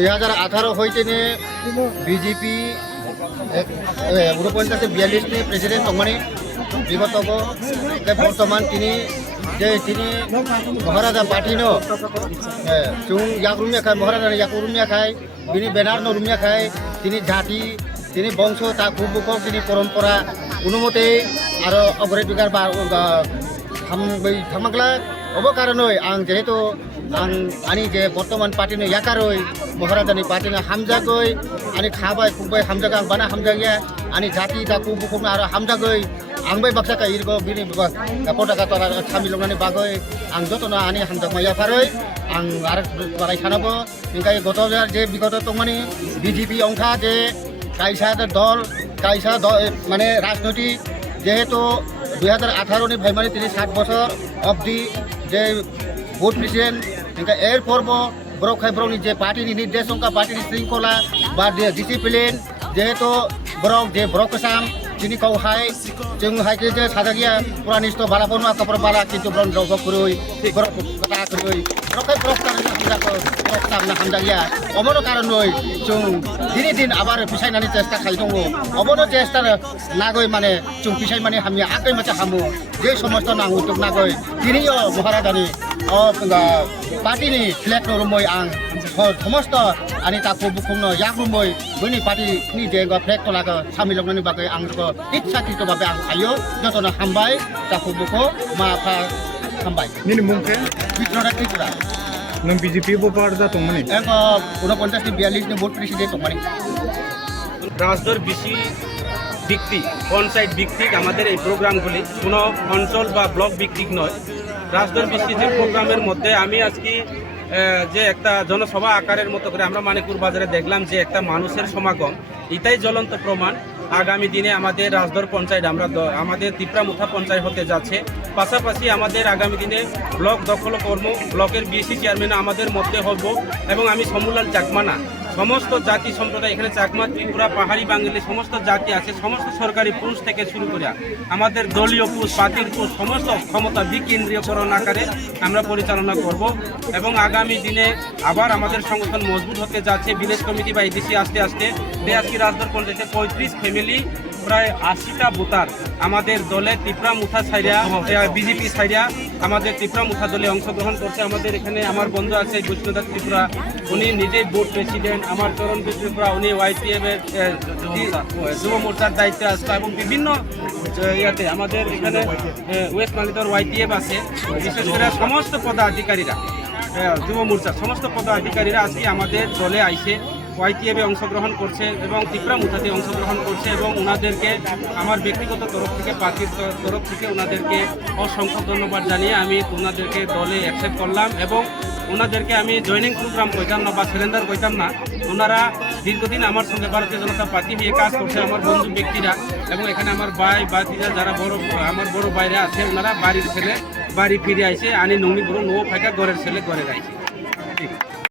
2018 হইতে BJP 49 ni president তংমানি বিগত বর্তমান তিনি মহারাজা পার্টিনো chung yakrumya khai মহারাজা yakrumya khai bini benar no rumya khai তিনি জাতি তিনি বংশ তা খুবুক তিনি পরম্পরা কোনোমতে আরো অপরাধ বিকার বা থামাগলা অব কারণই আং যেহেতু আনি যে বর্তমান পার্টিনো ইয়াকারই মহারাজানি পার্টিনো হামজাগই আনি খাবাই খুববাই হামজাগা আং বানা হামজাগিয়া আনি জাতি তা খুবুক আরো হামজাগই आंबाय बाक्साका इरगो बिनि पटाका तरा सामिलंनानै बागै आं जतन आनि हामजाग माया फारै आं आरो बाराय सानाबो इंगाय गतजार जे बिगत तंमानि बिजेपि अंखा जे कायसा दल माने राजनैतिक जेहेतु 2018 नि भाइमानि তিনি 7 বছর অবধি যে ভোট প্রেসিডেন্ট इंगा एर पर्व ब्रक खाय ब्रकनि जे पार्टीनि निर्देशंका पार्टीनि शृंखला बा डिसिप्लिन जेहेतु ब्रक जे ब्रक साम তিনি কৌহাই जों हायके जे साजागिया पुरानिष्ट बालापन आकापर बाला किन्तु ब्रन रग खुरुय ब्रक कथा खुरुय रखाय ब्रक तारनि हामजाखौ ब्रक सामना हामजागिया अबनो कारनै जों दिनै दिन आबार फिसायनानै चेष्टा खाय दङ अबनो चेष्टा नागै माने जों फिसाय माने हामिया आकै माचा हामु जे समस्त नांगुतुक नागै दिनैयो महाराजानि पार्टीनि फ्लेग रुमै आं समस्त आनि ताको बुखुंनो यागुमै बैनि पार्टीनि जे फ्लेग तलाखौ सामिलंनानै बागै आं इच्छाकृत भावे आं हायो जतन हामबाय ताको बुखौ माफा हामबाय निनि मुंखे बिट्रनाथ त्रिपुरा नों बीजेपी बोपार जा तंमानि एं 49 नि 42 नि भोट प्रेसिडेंट तंमानि রাজদর বিসি ভিত্তিক পঞ্চায়েত ভিত্তিক আমাদের এই প্রোগ্রামগুলি কোনো অঞ্চল বা ব্লক ভিত্তিক নয়। রাজদর বিসি যে প্রোগ্রামের মধ্যে আমি আজকে যে একটা জনসভা আকারের মতো করে আমরা মানিকপুর বাজারে দেখলাম যে একটা মানুষের সমাগম, এটাই জ্বলন্ত প্রমাণ। আগামী দিনে আমাদের রাজদর পঞ্চায়েত আমাদের তিপ্রামুথা পঞ্চায়েত হতে যাচ্ছে। পাশাপাশি আমাদের আগামী দিনে ব্লক দখল কর্ম ব্লকের বিএসি চেয়ারম্যান আমাদের মধ্যে হব এবং আমি সমুলাল চাকমানা সমস্ত জাতি সম্প্রদায় এখানে চাকমা ত্রিপুরা পাহাড়ি বাঙালি সমস্ত জাতি আছে, সমস্ত সরকারি পুরুষ থেকে শুরু করে আমাদের দলীয় পুরুষ পার্টির পুরুষ সমস্ত ক্ষমতা বিকেন্দ্রীয়করণ আকারে আমরা পরিচালনা করব এবং আগামী দিনে আবার আমাদের সংগঠন মজবুত হতে যাচ্ছে। ভিলেজ কমিটি বা এডিসি আস্তে আস্তে আজকে রাজদর পঞ্চায়েতে 35 ফ্যামিলি প্রায় 80টা ভোটার আমাদের দলে তিপ্রামুথা সাইডা বিজেপি সাইডা আমাদের তিপ্রামুথা দলে অংশগ্রহণ করছে। আমাদের এখানে আমার বন্ধু আছে বৈষ্ণদাস ত্রিপুরা, উনি নিজেই বোর্ড প্রেসিডেন্ট। আমার চরণ ত্রিপুরা উনি ওয়াইটিএফ এর যুব মোর্চার দায়িত্বে আসছে এবং বিভিন্ন ইয়াতে আমাদের এখানে ওয়েস্ট মালিতর ওয়াইটিএফ আছে। বিশেষ করে সমস্ত পদাধিকারীরা যুব মোর্চার সমস্ত পদাধিকারীরা আজকে আমাদের দলে আইসে ওয়াইটিএফে অংশগ্রহণ করছে এবং তিপ্রামুথাতে অংশগ্রহণ করছে এবং ওনাদেরকে আমার ব্যক্তিগত তরফ থেকে পার্টির তরফ থেকে ওনাদেরকে অসংখ্য ধন্যবাদ জানিয়ে আমি ওনাদেরকে দলে অ্যাকসেপ্ট করলাম এবং ওনাদেরকে আমি জয়নিং প্রোগ্রাম কইতাম না বা সিলিন্ডার কইতাম না। ওনারা দীর্ঘদিন আমার সঙ্গে ভারতীয় জনতা পার্টি হয়ে কাজ করছে, আমার বন্ধু ব্যক্তিরা এবং এখানে আমার ভাই বাতিরা যারা আমার বড় বাইরে আছে ওনারা বাড়ির ছেলে বাড়ি ফিরে আইসে আনি নৌনি বড় নো ফাইটা ঘরের ছেলে ঘরে আইছে।